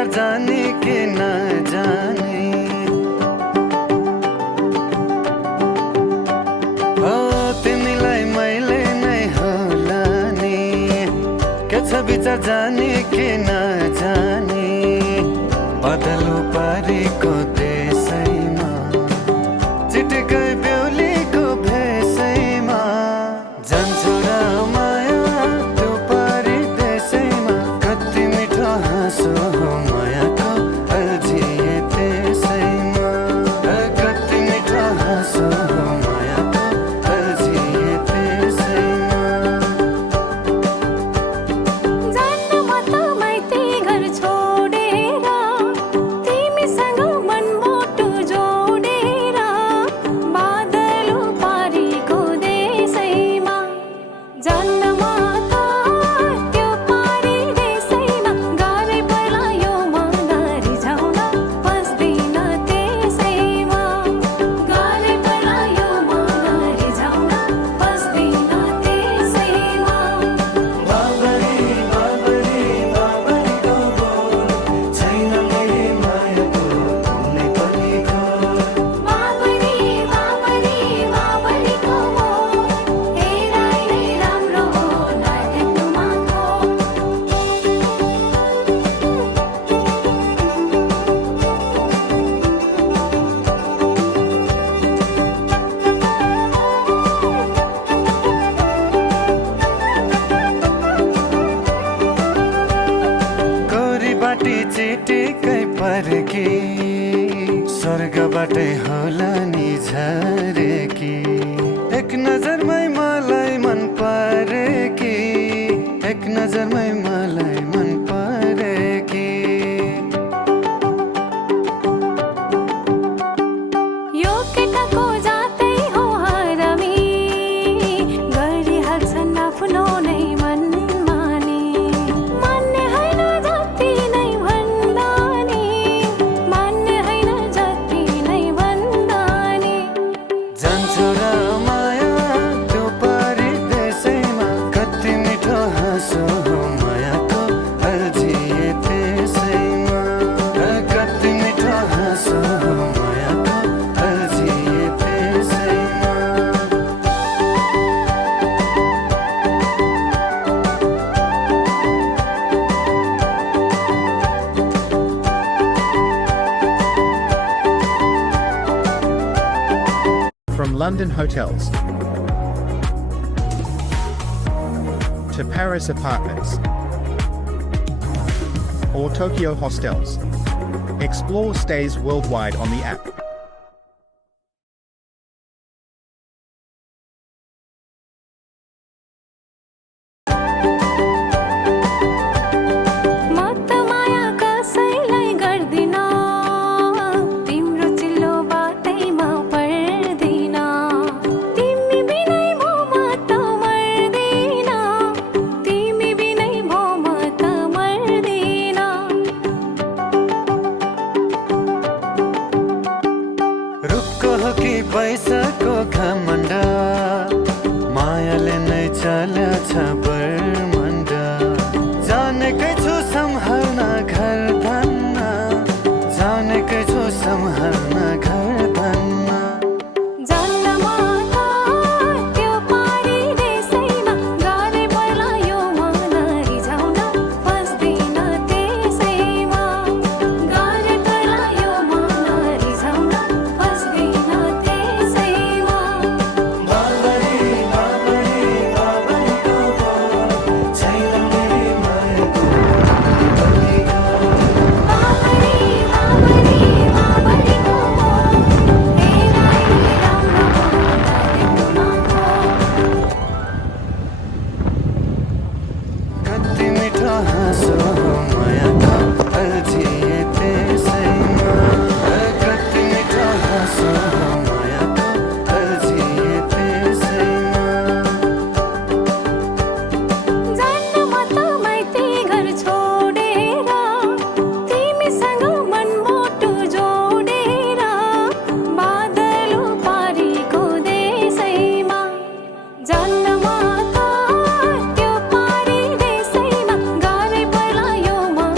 विचार जाने कि नजाने हो तिमीलाई मैले नै होला नि के छ विचार जाने कि नजाने बदलो पारेको देशैमा चिटिकै बेहुलीको भेषैमा जान्छु र माया त्यो पारी देशैमा कति मिठो हाँसो मायाको अल्झिए त्यसैमा कति मिठो हाँसो मायाको अल्झिए त्यसैमा जान्न म त माइती घर छोडेर तिमीसँग मनमुटु जोडेर बादल पारीको देशैमा जान्न म त त्यो पारी देशैमा गाह्रै पर्ला यो मन रिझाउन बस्दिन त्यसैमा गाह्रै पर्ला यो मन रिझाउन बस्दिन त्यसैमा बाबरी बाबरी बाबरीको बोल छैन मैले मायाको कुनै पनि खोर बाबरी बाबरी बाबरीको मोह हेराइ नै राम्रो हो नदेख्नुमा खोर गोरी बाटी चिटिकै पर्की स्वर्गबाटै होला नि झरेकी एक नजरमै मलाई मन परेकी एक नजरमै मलाई मन परेकी यो केटाको जातै हो हरामी गरिहाल्छन् आफ्नो नै मनमानी मान्ने होइन जति नै भन्दा नि मान्ने होइन जति नै भन्दा नि जान्छु र माया त्यो पारी देशैमा कति मिठो हाँसो मायाको अल्झिए त्यसैमा कति मिठो हाँसो मायाको अल्झिए त्यसैमा From London hotels to Paris apartments or Tokyo hostels, explore stays worldwide on the app. म त माया कसैलाई गर्दिन तिम्रो चिल्लो बाटैमा पर्दिन तिमी बिनै भो म त मर्दिन तिमी बिनै भो म त मर्दिन रूपको हो कि पैसाको घमण्ड मायाले नै चल्छ ब्रह्माण्ड जानेकै छु सम्हाल्न घर धन्न जानेकै छु सम्हाल्न घर धन्न जान्न म त त्यो पारी देशैमा गाह्रै पर्ला यो मन रिझाउन बस्दिन त्यसैमा गाह्रै पर्ला यो मन रिझाउन बस्दिन त्यसैमा बाबरी बाबरी बाबरीको बोल छैन मैले मायाको कुनै पनि खोर बाबरी बाबरी बाबरीको मोह हेराइ नै राम्रो हो नदेख्नुमा खोर कति मिठो हाँसो मायाको अल्झिए त्यसैमा कति मिठो हाँसो मायाको अल्झिए त्यसैमा जान्न म त माइती घर छोडेर तिमीसँग मनमुटु जोडेर बादल पारीको देशैमा जान्न म त त्यो पारी देशैमा गाह्रै पर्ला यो मन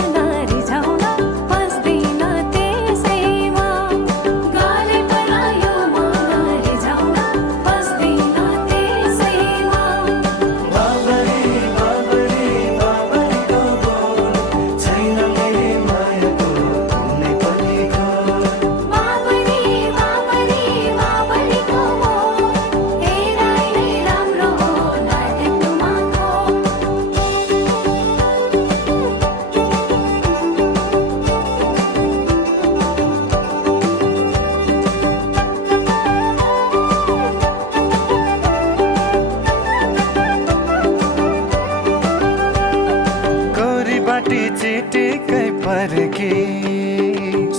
बाटी चिटिकै पर्की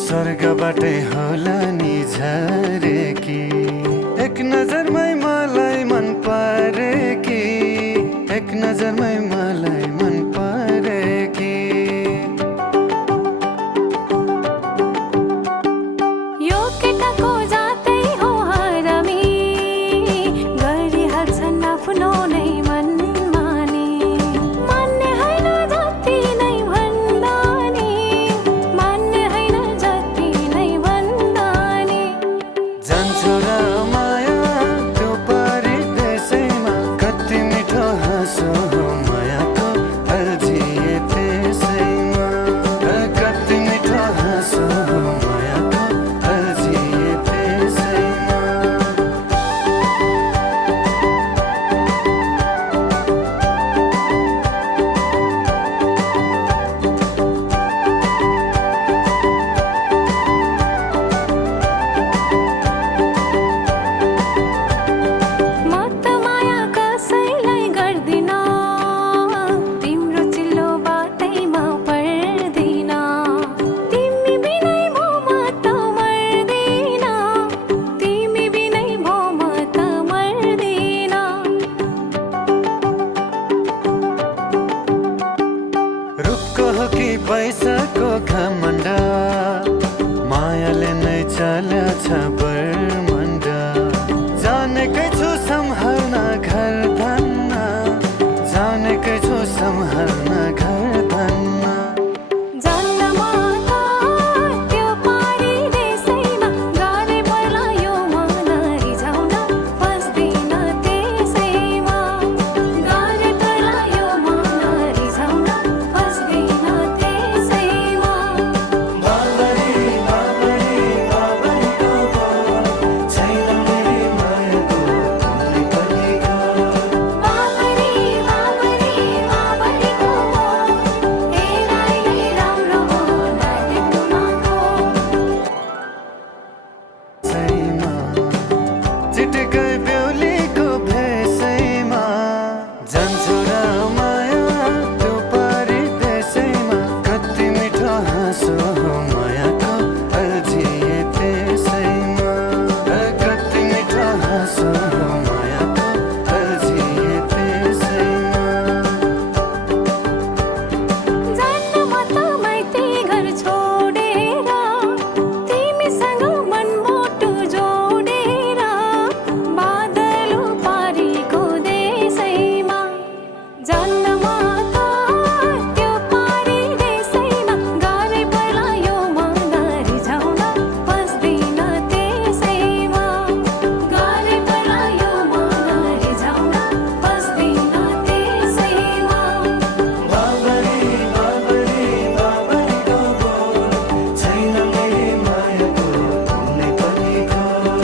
स्वर्गबाटै होला नि झरेकी एक नजरमै मलाई मन परेकी एक नजरमै मलाई मन परेकी यो केटाको जातै हो हरामी गरिहाल्छन् आफ्नो नै मन माने मान्ने होइन जति नै भन्दा नि मान्ने होइन जति नै भन्दा नि जान्छौ र माया त्यो परिदेशैमा कति मिठो हाँसो मायाको अल्झिए त्यसैमा कति मिठो हाँसो मायाको अल्झिए त्यसैमा म त माया कसैलाई गर्दिन तिम्रो चिल्लो बातैमा पर्दिन तिमी बिनै भो म त मर्दिन तिमी बिनै भो म त मर्दिन रुखको हो कि पैसाको घमण्ड मायाले नै चल्याछ बर्मण्ड जानेकै छु सम्हाल्न घर धन्न जानेकै छु सम्हाल्न घर धन्न जन्नमा त त्यो परिदेशैमा गाह्रै पर्ला यो मन रिझाउन फस्दिन त्यसैमा गाह्रै पर्ला यो मन रिझाउन फस्दिन त्यसैमा बाबरी बाबरी बाबरीको बोल छैन मेरी मायाको कुनै पनि घर बाबरी बाबरी बाबरीको बोल हेराइ नै राम्रो हो नदेख्नुमाको छैमा चिटिकै बेहुलीको भेषैमा जान्छौ र माया त्यो परिदेशैमा कति मिठो हाँसो मायाको अल्झिए त्यसैमा कति मिठो हाँसो मायाको अल्झिए त्यसैमा जन्म त माइती घर छोडेर तिमीसँग मनमुटु जोडेर बादल पारीको देशैमा जन्म त त्यो परिदेशैमा गाह्रै पर्ला यो मन रिझाउन फस्दिन त्यसैमा गाह्रै पर्ला यो मन रिझाउन फस्दिन त्यसैमा बाबरी बाबरी बाबरीको बोल छैन मेरी मायाको कुनै पनि घर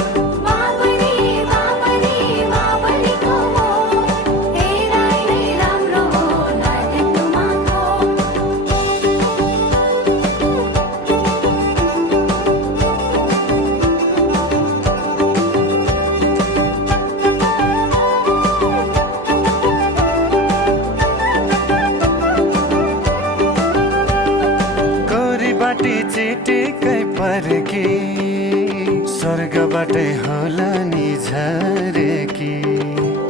बाबरी बाबरी बाबरीको बोल हेराइ नै राम्रो हो नदेख्नुमाको गौरी बाटी चिटिकै पर्की स्वर्गबाटै होला नि झरेकी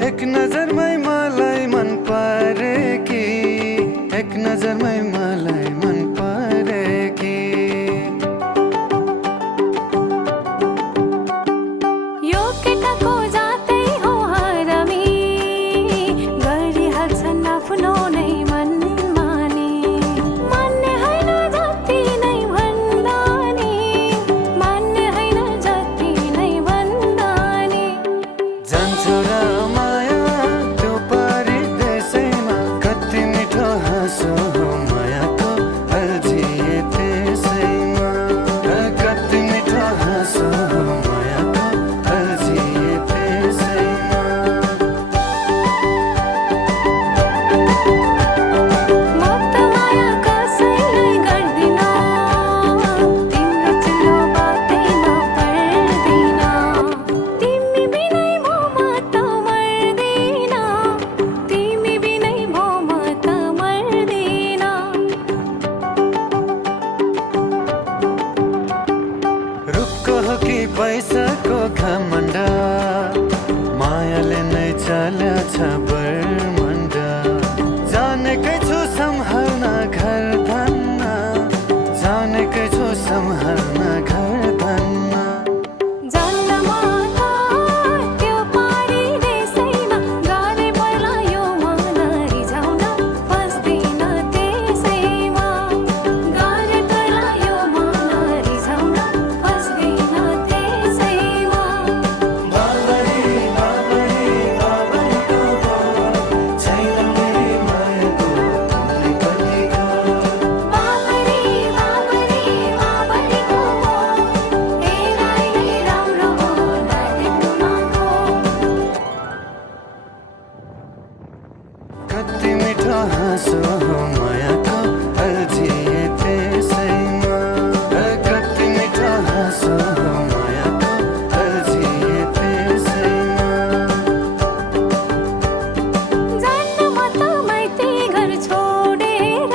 एक नजरमै मलाई मन परेकी एक नजरमै मलाई मन परेकी यो केटाको जातै हो हरामी गरिहाल्छन् आफ्नो नै मन माने मान्ने होइन जति नै भन्दा नि मान्ने होइन जति नै भन्दा नि जान्छौ र माया त्यो परिदेशैमा कति मिठो हाँसो माया छ बर्मण्ड जानेकै छु सम्हाल्न घर धन्न जानेकै छु सम्हाल्न घर धन्न जन्ममाता त्यो पारी देशैमा गाले पर्ला यो मन रिझाउन फस्दिन त्यसैमा गाले पर्ला यो मन रिझाउन फस्दिन त्यसैमा बाबरी बाबरी बाबरीको छैन मेरी मायाको कुनै पनि बाबरी बाबरी बाबरीको हेराइले राम्रो हो नदेख्नुमाको कति मिठो हाँसो हो मायाको अल्झिए त्यसैमा कति मिठो हाँसो हो मायाको अल्झिए त्यसैमा जन्म त माइती घर छोडेर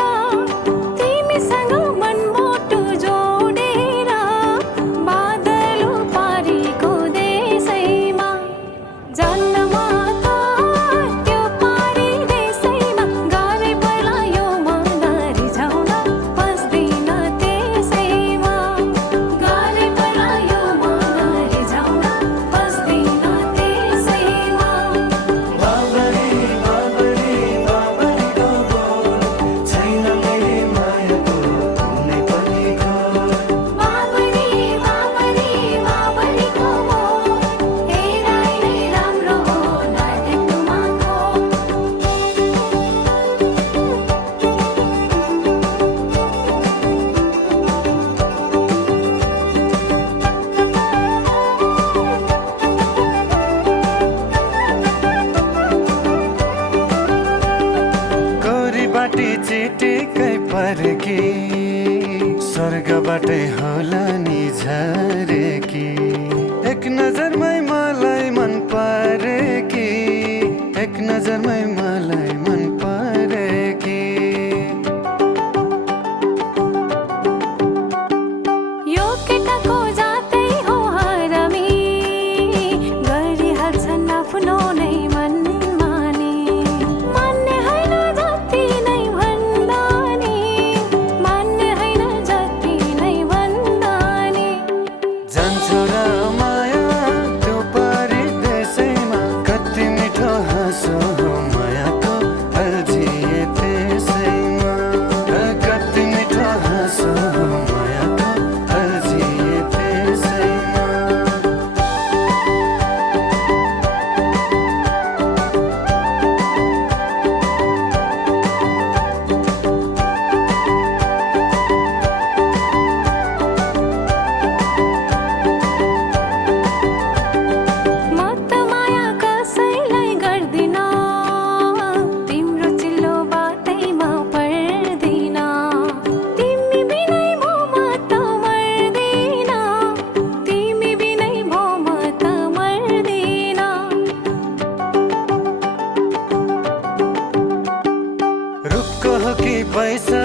तिमीसँग मनमुटु जोडेर बादल पारीको देशैमा जन्म त त्यो पारी देशैमा गाले पर्ला यो मन रिझाउन फस्दिन त्यसैमा गाले पर्ला यो मन रिझाउन फस्दिन त्यसैमा बाबरी बाबरी बाबरीको छैन मेरी मायाको कुनै पनि बाबरी बाबरी बाबरीको हेराइले राम्रो हो नदेख्नुमाको गौरी बाटी चिटिकै पर्की स्वर्गबाटै होला नि झरेकी एक नजरमै मलाई मन परेकी एक नजरमै मलाई मन परेकी यो केटाको जातै हो हरामी गरिहाल्छन् आफ्नो नै मन माने मान्ने होइन जति नै भन्दा नि मान्ने होइन जति नै भन्दा नि जान्छु र माया त्यो पारी देशैमा कति मिठो हाँसो हो मायाको अल्झिए त्यसैमा कति मिठो हाँसो हो मायाको अल्झिए त्यसैमा म त माया कसैलाई गर्दिन तिम्रो चिल्लो बातैमा पर्दिन तिमी बिनै भो म त मर्दिन तिमी बिनै भो म त मर्दिन रूपको हो कि पैसा